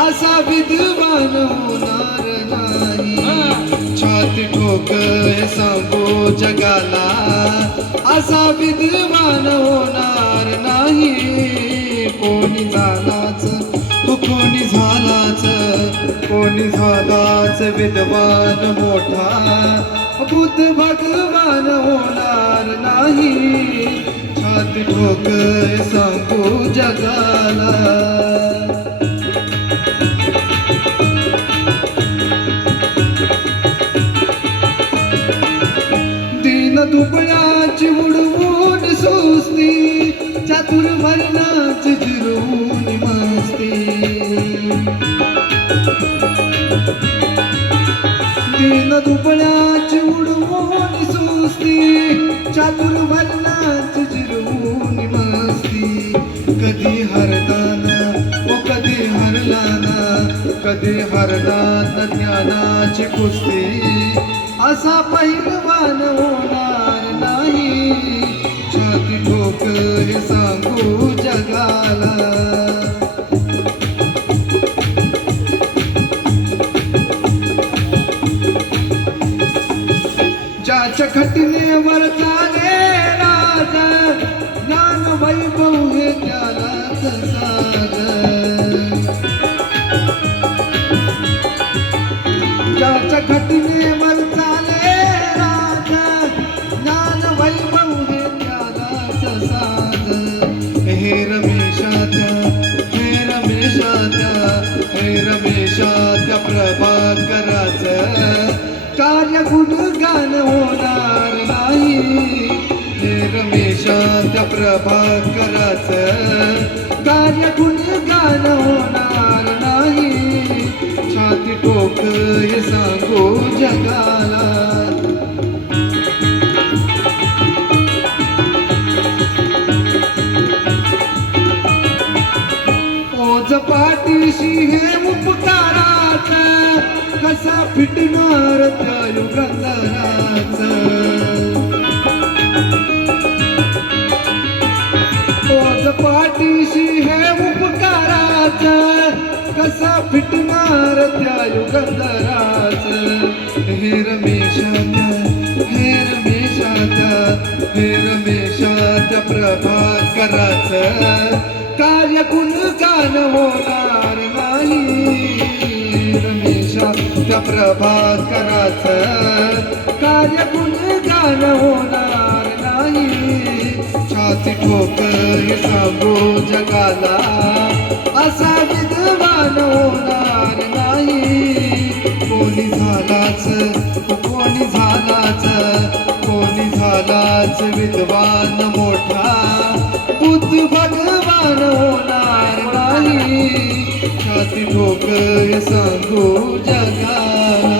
असा विद्वान होणार नाही. छाती ठोक हे सांगू जगाला, असा विद्वान होणार नाही. कोणी झालाच कोणी झालाच कोणी झालाच विद्वान मोठा, बुद्ध भगवान होणार नाही. छाती ठोक सांगू जगाला. दीन दुबळ्याची उडवून सुस्ती, चातुर वर्णाची जिरवून मस्ती. दीन दुबळ्याची उडवून सुस्ती, चातुर वर्णाची जिरवून मस्ती. कधी हरताना कधी हरलाना, कधी हरलाना ज्ञानाची कुस्ती. असा पहिलवान होणार नाही. छाती ठोक हे सांगू जगाला. ज्याच्या खटनेवर चाले राजा, ज्ञान वैभव हे त्यालाच सागर. ज्याच्या खटनेवर चाले राजा, ज्ञान वैभव हे त्यालाच सागर. हे रमेशाच्या हे रमेशाच्या हे रमेशाच्या प्रभाकराचं कार्य गुणगान होणार नाही. हे रमेशाच्या प्रभाकराचं कार्य गुणगान होणार नाही. छाती ठोक हे सांगू जगाला. ओझ पाठीशी हे उपकाराचं, कसा फिटणार त्या युगंधराचं. ओझ पाठीशी हे उपकाराचं, कसा फिटणार त्या युगंधराचं. हे रमेशाच्या हे रमेशाच्या हे रमेशाच्या प्रभाकराचं कार्य गुणगान होणार नाही. रमेशाच्या प्रभाकराचं कार्य गुणगान होणार नाही. छाती ठोक हे सांगू जगाला, असा विद्वान होणार नाही. कोणी झालाच कोणी झालाच विद्वान मोठा, बुद्ध भगवान होणार नाही. छाती ठोक हे सांगू जगाला.